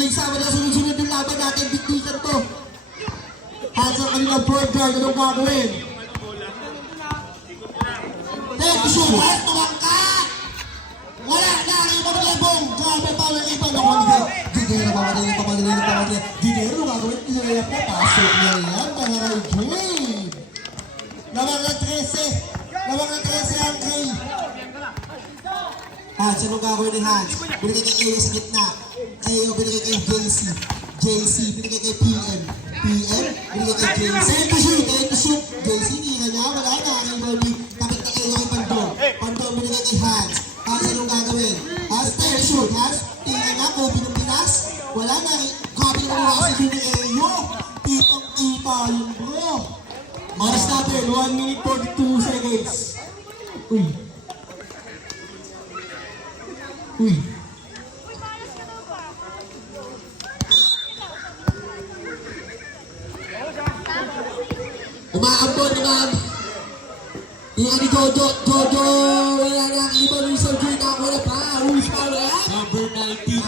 Tuwing sama na sunod-sunod yung laban natin, bigtikan to. Hands ang kanilang point guard, anong gagawin? Thank you so much, tumangka! Wala na ang ibang labong! Grabe pa ang ibang nakuha. Gigero, mamadali. Gigero, gagawin, inayap na, pasok na yan, mga Jade. Lamang ng 13 ang Kay. Hans, anong gagawin ni Hans? Binigay kay Ayo sa gitna. Ayo, binigay kay JC, binigay kay PM, binigay kay JC. Time to shoot. JC, hindi niya, wala na. Ang Barbie, kapit na Ayo kay Pandong, binigay kay Hans. Hans, anong gagawin? Hans, time to shoot. Hans, tingnan niya, Kobe ng Pinas. Wala na. Copy ng mga sa ni Ayo. Kitang-kita yun, bro. Maras natin, 1 minute 42 seconds. Uy. Umaambon. Tingnan ni Jojo, wala na ang iba ng Sir Jay na wala pa. Who's power up? Number 19.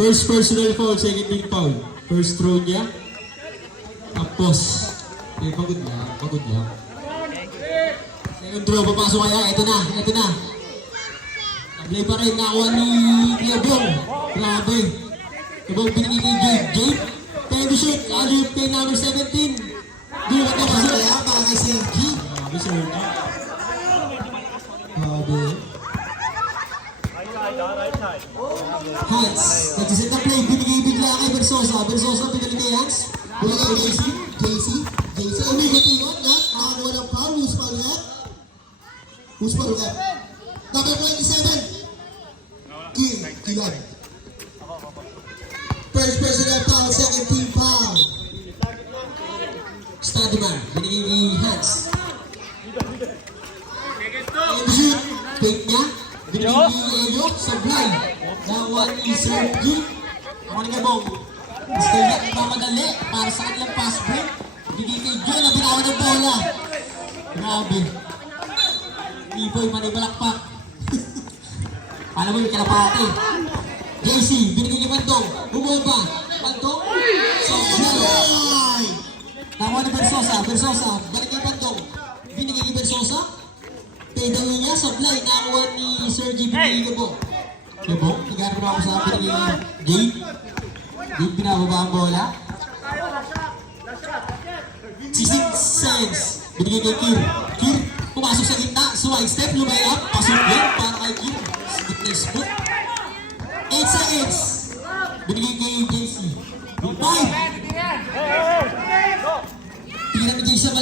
First personal foul, second team foul. First throw niya. Tapos, pagod lang. Second throw, papasok kaya. Ito na. Naglay pa rin, nakuha ni Labong. Grabe. Labong pinigil kay Jade. Time to shoot, alley play number 17. Dulat na kasi. Kaya, para kay Sergi. Grabe. Hans, nagsiset na play, binigay bigla kay Versosa, pinali kay Hans, binigay kay JC, umigot yun, nakakuha ng foul, who's foul rep, number 27, Kilan, first personal foul, second team foul, Stadiman, binigay kay Hans, and shoot, fake niya, binigay kay Ayo, sablay. Nakuha ni Sergi. Nakuha ni Gabong. Gusto niya mamadali para sa kanilang pass break. Bigay kay John na binawa ng bola. Grabe. Iboy, manibalakpak. Alam mo yung kalapate. JC, binigay kay Bandong. Bumaba. Bandong. Sablay. Nakuha ni Versosa. Balik kay Bandong. Binigay kay Versosa. Tayo niya, sablay. Nakuha ni Sergi. Binigay kay Gabong. Diba? Nagano na ako sa akin ni Jade. Jade pinababa ang bola. 16 seconds. Binigay kay Kir, pumasok sa gitna. Swing step, lumay up. Pasok din para kay Kir. Sigit na spot. 8 seconds. Binigay kay JC. 5. Tingnan ni JC sa